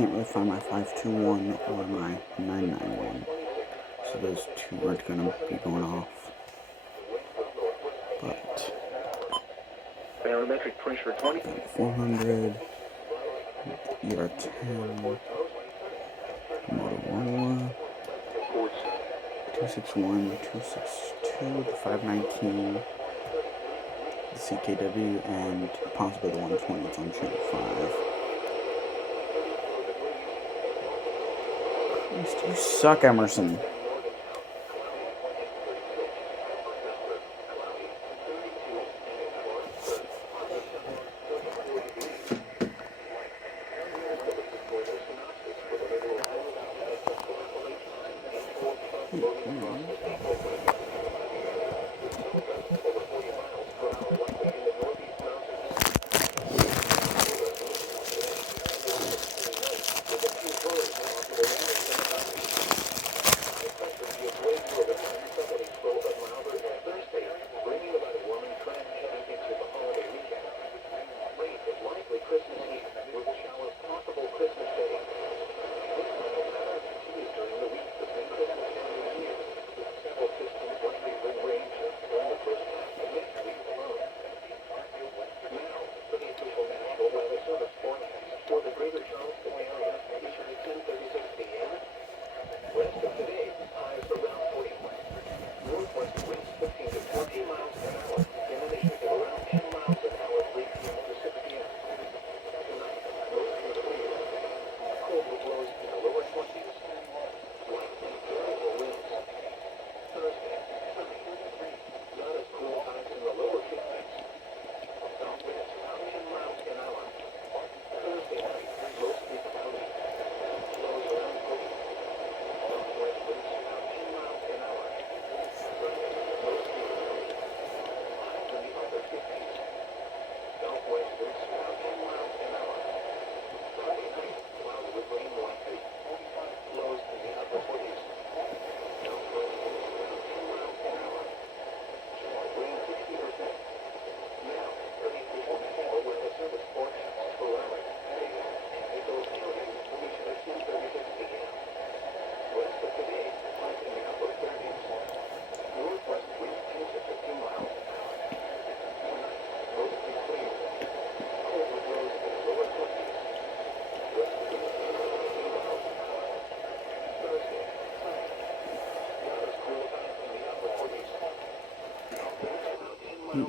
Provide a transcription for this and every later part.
can't really find my 521 or my 991. So those two aren't going to be going off. But barometric pressure 20. 400, ER10, Motorola, 261, 262, the 519, the CKW, and possibly the 120. It's on channel 5. Christ, you suck, Emerson.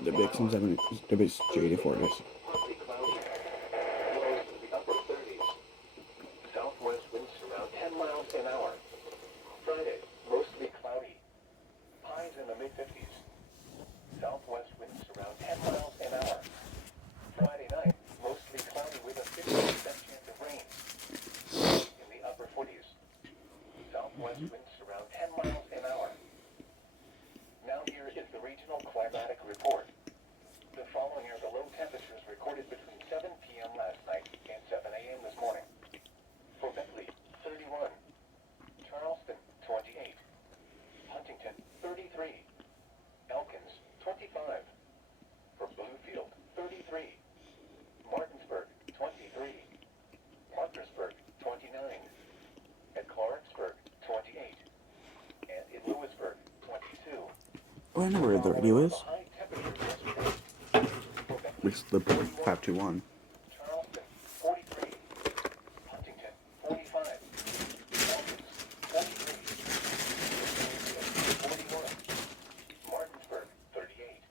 The WXM70, WXJ84 it is. Southwest winds around 10 miles an hour. Friday, mostly cloudy. Highs in the mid-50s. Southwest winds around 10 miles an hour. Friday night, mostly cloudy with a 50% chance of rain. In the upper 40s. Southwest winds around 10 miles an hour. Now here is the regional climatic report. The following are the low temperatures recorded between 7 p.m. last night and 7 a.m. this morning. For Bentley, 31. Charleston, 28. Huntington, 33. Elkins, 25. For Bluefield, 33. Martinsburg, 23. Parkersburg, 29. At Clarksburg, 28. And in Lewisburg, 22. Oh, I know where the radio is. It's the 521. Charleston, 43. Huntington, 45. Elkins, 43. 41. Martinsburg, 38.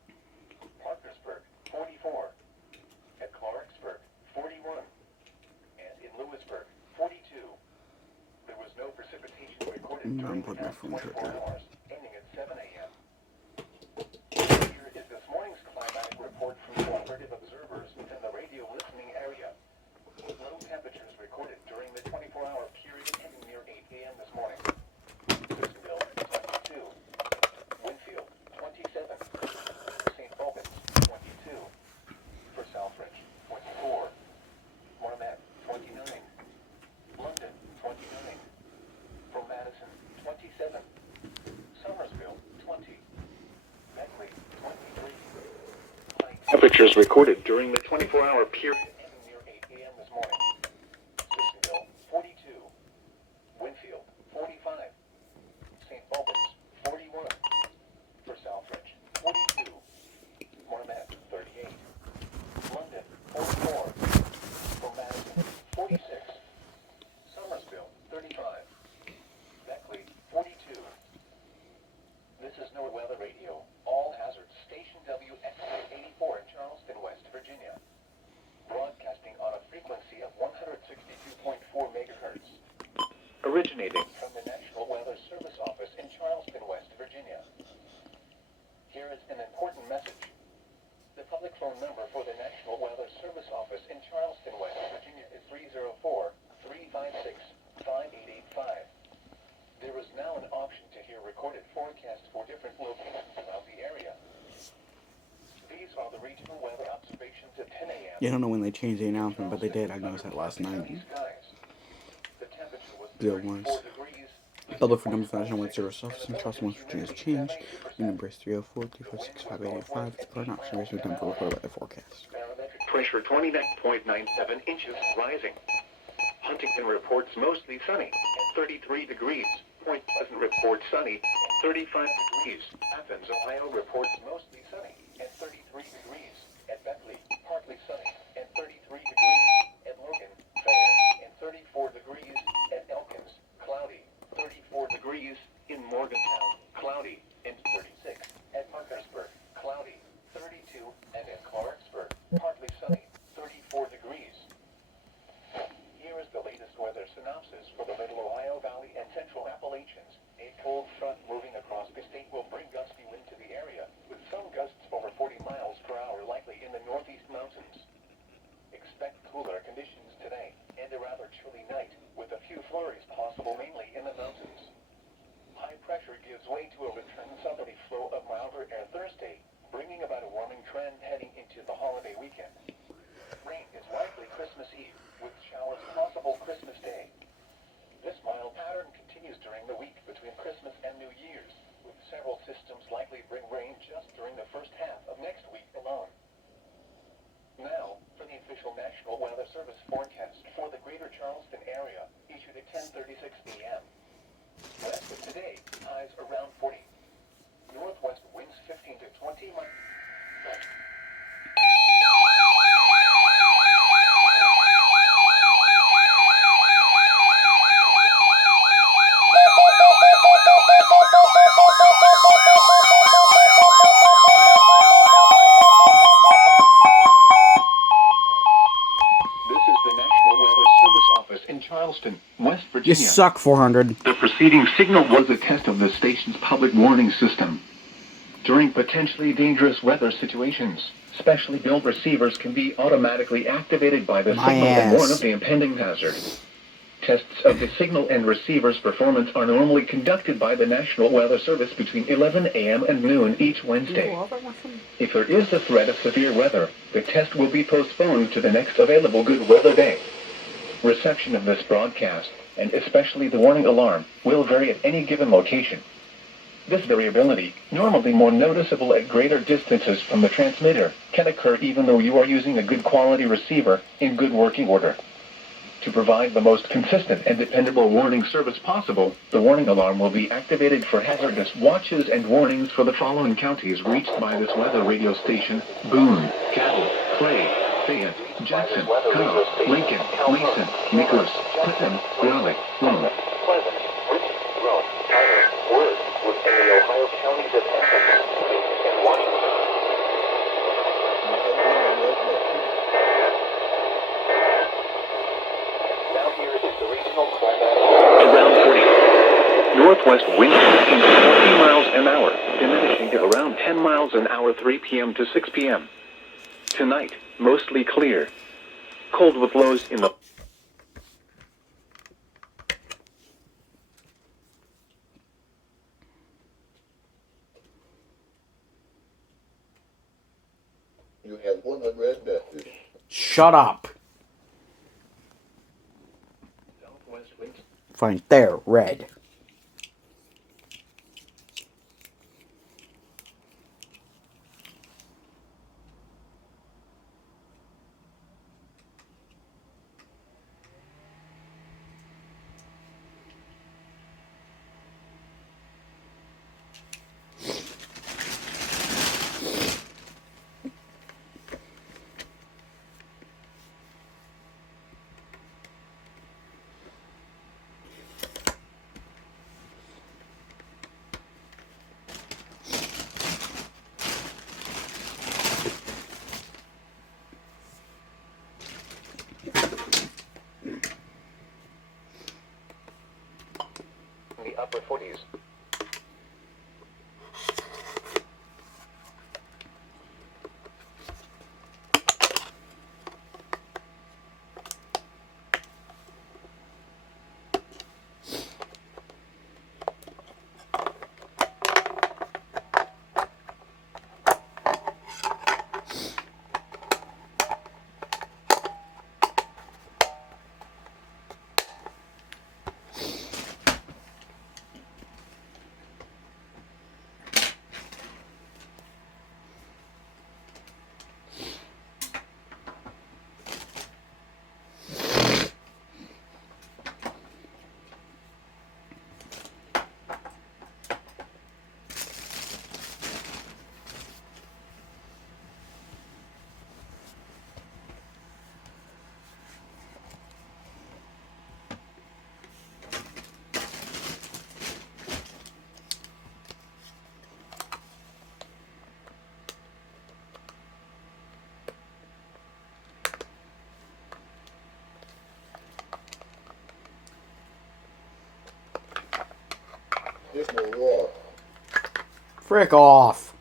Parkersburg, 44. At Clarksburg, 41. And in Lewisburg, 42. There was no precipitation recorded during the past 24 hours, ending at 7 a.m. Here is this morning's climatic report from cooperative observers within the radio listening area. Low temperatures recorded during the 24-hour period ending near 8 a.m. this morning. Criswell, 22. Winfield, 27. St. Albans, 22. For Southbridge, 24. Marmet, 29. London, 29. For Madison, 27. Somersville, 20. Beckley, 23. Temperatures recorded during the 24-hour period ending near 8 a.m. this morning. Sissonville, 40. originating from the National Weather Service office in Charleston, West Virginia. Here is an important message. The public phone number for the National Weather Service office in Charleston, West Virginia is 304-356-5885. There is now an option to hear recorded forecasts for different locations around the area. These are the regional weather observations at 10 a.m. You don't know when they changed the announcement, but they did. I noticed that last night. The temperature was There was. 34 degrees. Public phone number for National Weather Service office in Charleston, West Virginia has changed. The number is 304-346-5885. The current option is with number recorded weather forecast. Pressure 29.97 inches rising. Huntington reports mostly sunny at 33 degrees. Point Pleasant reports sunny at 35 degrees. Athens, Ohio reports mostly sunny at 33 degrees. At Beckley, partly sunny at 33 degrees. At Logan, fair at 34 degrees. At Elkins, cloudy, 34 degrees. In Morgantown, cloudy and 36. At Parkersburg, cloudy, 32. And at Clarksburg, partly sunny, 34 degrees. Here is the latest weather synopsis for the Middle Ohio Valley and Central Appalachians. A cold front moving across the state will bring gusty wind to the area, with some gusts over 40 miles per hour likely in the northeast mountains. Expect cooler conditions today and a rather chilly night, with a few flurries possible mainly in the mountains. High pressure gives way to a return southerly flow of milder air Thursday, bringing about a warming trend heading into the holiday weekend. Rain is likely Christmas Eve, with showers possible Christmas Day. This mild pattern continues during the week between Christmas and New Year's, with several systems likely bring rain just during the first half of next week alone. Now, for the official National Weather Service forecast for the greater Charleston area, issued at 10:36 a.m. West of today, highs around 40. Northwest winds 15 to 20 miles. Charleston, West You Virginia. suck, 400. The preceding signal was a test of the station's public warning system. During potentially dangerous weather situations, specially built receivers can be automatically activated by the signal and warn of the impending hazard. Tests of the signal and receiver's performance are normally conducted by the National Weather Service between 11 a.m. and noon each Wednesday. If there is a threat of severe weather, the test will be postponed to the next available good weather day. Reception of this broadcast, and especially the warning alarm, will vary at any given location. This variability, normally more noticeable at greater distances from the transmitter, can occur even though you are using a good quality receiver in good working order. To provide the most consistent and dependable warning service possible, the warning alarm will be activated for hazardous watches and warnings for the following counties reached by this weather radio station: Boone, Cabell, Clay, Fayette, Jackson, Cobb, Lincoln, Mason, Nicholas, Putnam, Raleigh, Rome. Pleasant, Richmond, Rome, Tyler, Wood, within the Ohio counties of Essex and Washington. Now here is the regional climatic. Around 40. Northwest winds 15 to 20 miles an hour, diminishing to around 10 miles an hour 3 p.m. to 6 p.m. Tonight, mostly clear. Cold with lows in the... You have one unread message. Shut up. Southwest winds. Fine, there, red. upper 40s. Signal lost. Frick off.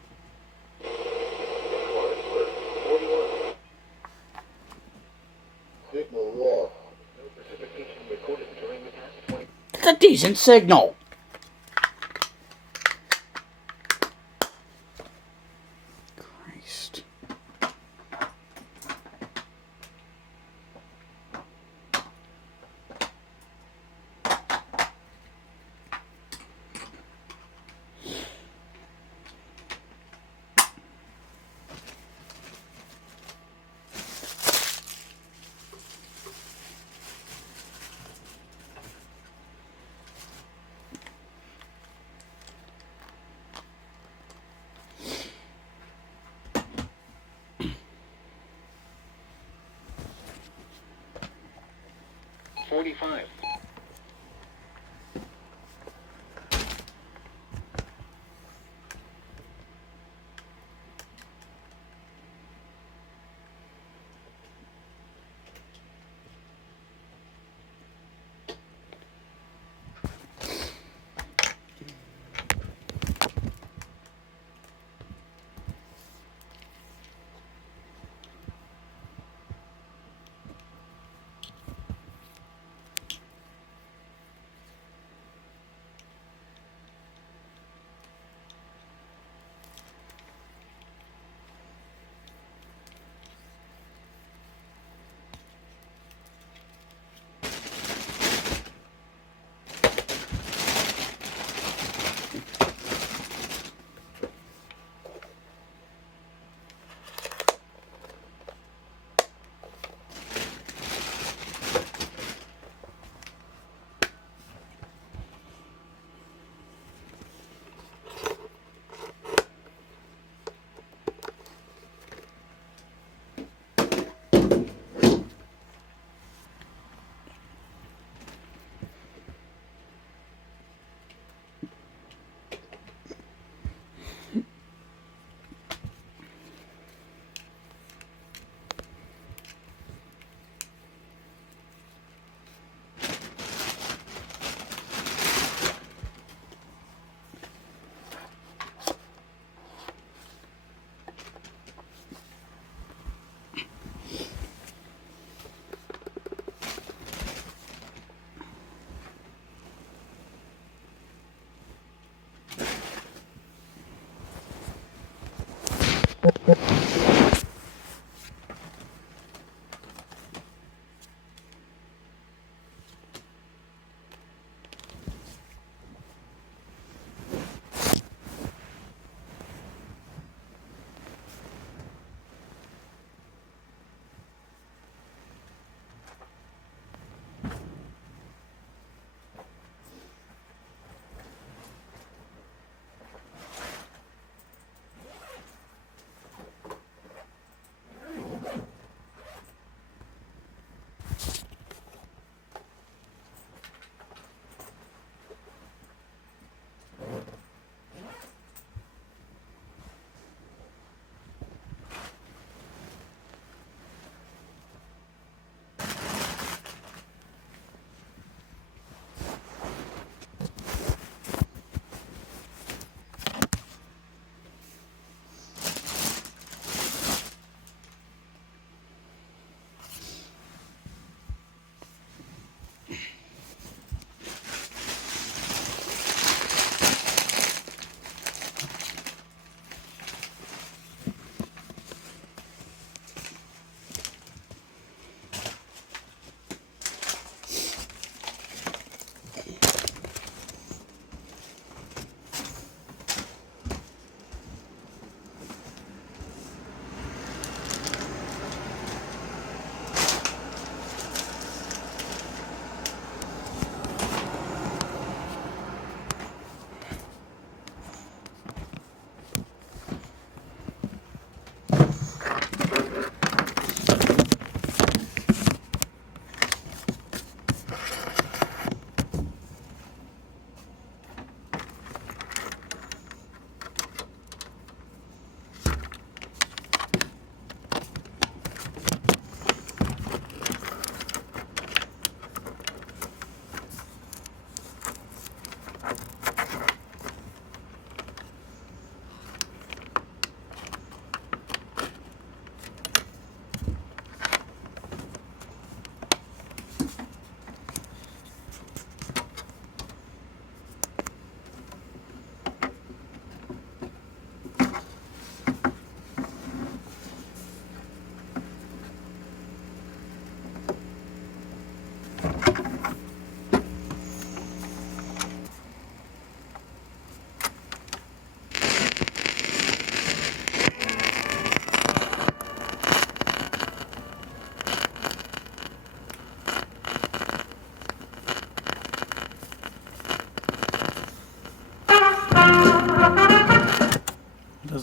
Signal lost. No precipitation recorded during the past 20. It's a decent signal. Christ. $45.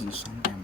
the sun down.